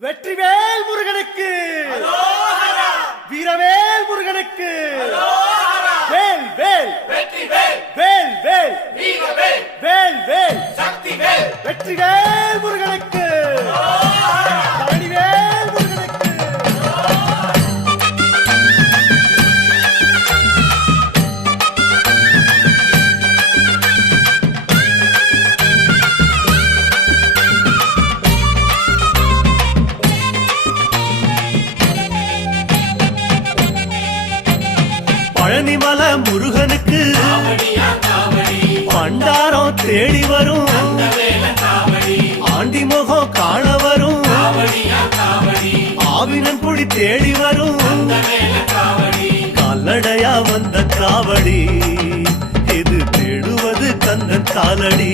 வெற்றிவேல் முருகனுக்கு, வீரவேல் முருகனுக்கு, வேல் வேல் வெற்றிவேல், வேல் வேல் வீரவேல், வேல் வேல் சக்திவேல், வெற்றிவேல் முருகனுக்கு, பழனிவேல் முருகனுக்கு. பழனிமல முருகனுக்கு காவடியா காவடி, பண்டாரம் தேடி வரும், வேல காவடி, ஆண்டி முகம் காண வரும், காவடியா காவடி, ஆவினன் குடி தேடி வரும், வேல காவடி, கால்நடையா வந்த காவடி, இது தேடுவது கந்தன் காலடி.